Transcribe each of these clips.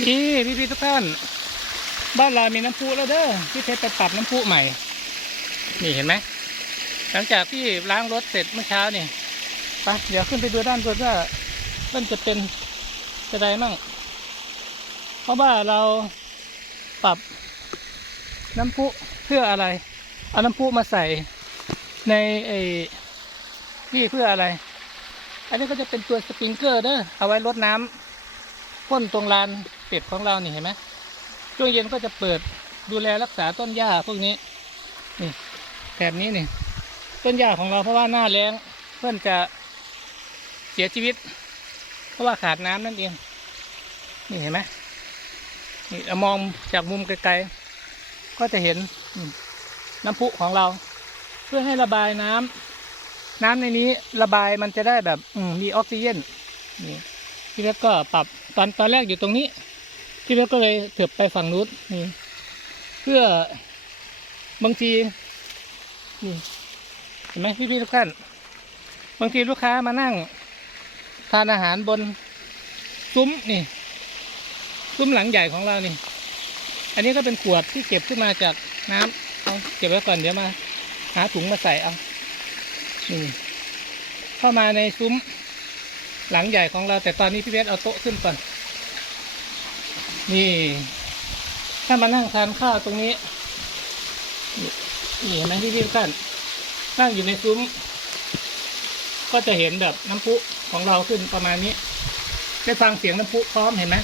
นี่พี่พี่ทุกท่าน บ้านเรามีน้ำพุแล้วเด้อพี่เพชรไปปรับน้ำพุใหม่ นี่เห็นไหมหลังจากที่ล้างรถเสร็จเมื่อเช้านี่ไปเดี๋ยวขึ้นไปดูด้านบนว่ามันจะเป็นจะได้มั่งเพราะว่าเราปรับน้ำพุเพื่ออะไร เอาน้ำพุมาใส่ในไอ้นี่เพื่ออะไร อันนี้ก็จะเป็นตัวสปริงเกอร์เด้อเอาไว้รดน้ำพ่นตรงลาน เป็ดของเรานี่เห็นไหมช่วงเย็นก็จะเปิดดูแลรักษาต้นหญ้าพวกนี้นี่แถบนี้นี่ต้นหญ้าของเราเพราะว่าหน้าแล้งเพื่อนจะเสียชีวิต เพราะว่าขาดน้ำนั่นเองนี่เห็นไหมนี่มองจากมุมไกลๆก็จะเห็นน้ำพุของเรา เพื่อให้ระบายน้ำน้ำในนี้ระบายมันจะได้แบบอืมมีออกซิเจนนี่พี่เล็กก็ปรับตอนตอนแรกอยู่ตรงนี้ พี่เล็กก็เลยเถิบไปฝั่งนู้นนี่เพื่อบางทีนี่เห็นไหมพี่พี่ๆทุกท่าน บางทีลูกค้ามานั่ง ทานอาหารบนซุ้มนี่ซุ้มหลังใหญ่ของเรานี่ อันนี้ก็เป็นขวดที่เก็บขึ้นมาจากน้ำเอาเก็บไว้ก่อนเดี๋ยวมา หาถุงมาใส่เอานี่เข้ามาในซุ้มหลังใหญ่ของเรา แต่ตอนนี้พี่เพชรเอาโต๊ะขึ้นก่อน นี่ ถ้ามานั่งทานข้าวตรงนี้ นี่เห็นไหมพี่พี่ๆท่านนั่งอยู่ในซุ้ม ก็จะเห็นแบบน้ำพุของเราขึ้นประมาณนี้ ได้ฟังเสียงน้ำพุพร้อมเห็นไหม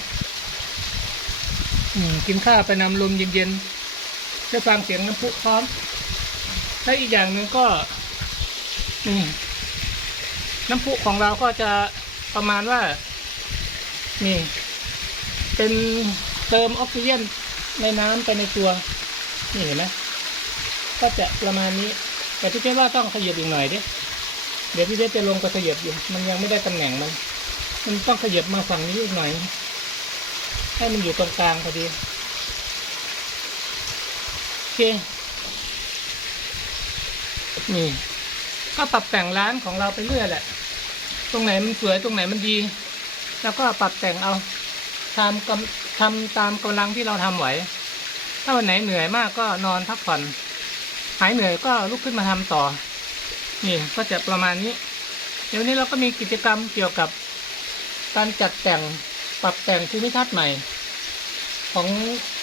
อืมกินข้าวไปนำลมเย็นๆได้ฟังเสียงน้ำพุพร้อม และอีกอย่างหนึ่งก็นี่น้ำพุของเราก็จะประมาณว่า นี่ เป็นเติมออกซิเจนในน้ำไปในตัว นี่เห็นไหมก็จะประมาณนี้ แต่พี่เจ้ว่าต้องขยับอีกหน่อยดิเดี๋ยวพี่เบสจะลงไปขยับอยู่ มันยังไม่ได้ตำแหน่งมัน มันต้องขยับมาฝั่งนี้อีกหน่อย ให้มันอยู่ตรงกลางพอดีโอเคนี่ก็ปรับแต่งร้านของเราไปเรื่อยแหละ ตรงไหนมันสวยตรงไหนมันดี แล้วก็ปรับแต่งเอา ทำกำทำตามกำลังที่เราทำไหว ถ้าวันไหนเหนื่อยมากก็นอนพักผ่อนหายเหนื่อยก็ลุกขึ้นมาทำต่อ นี่ก็จะประมาณนี้ เดี๋ยวนี้เราก็มีกิจกรรมเกี่ยวกับการจัดแต่งปรับแต่งภูมิทัศน์ใหม่ ของ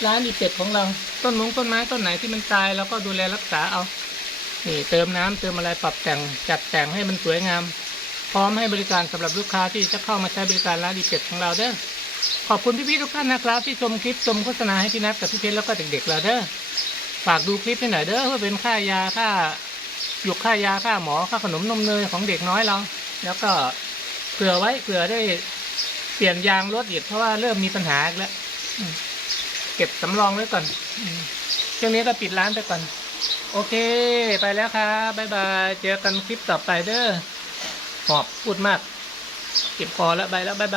ร้านอีเป็ดของเราต้นมงต้นไม้ต้นไหนที่มันตายเราก็ดูแลรักษาเอา นี่เติมน้ำเติมอะไรปรับแต่งจัดแต่งให้มันสวยงาม พร้อมให้บริการสำหรับลูกค้าที่จะเข้ามาใช้บริการร้านอีเป็ดของเราเด้อ ขอบคุณพี่ๆทุกท่านนะครับ ที่ชมคลิปชมโฆษณาให้พี่นัทกับพี่เพชรแล้วก็เด็กๆเราเด้อฝากดูคลิปให้หน่อยเด้อเพื่อเป็นค่ายาค่าหยุกค่ายาค่าหมอค่าขนมนมเนยของเด็กน้อยเราแล้วก็เผื่อไว้เผื่อได้เปลี่ยนยางรถอีกเพราะว่าเริ่มมีปัญหาแล้วเก็บสำรองไว้ก่อนช่วงนี้ก็ปิดร้านไปก่อน โอเค ไปแล้วครับบ๊ายบายเจอกันคลิปต่อไปเด้อหอบพูดมาก เก็บคอแล้วไปแล้วบ๊ายบาย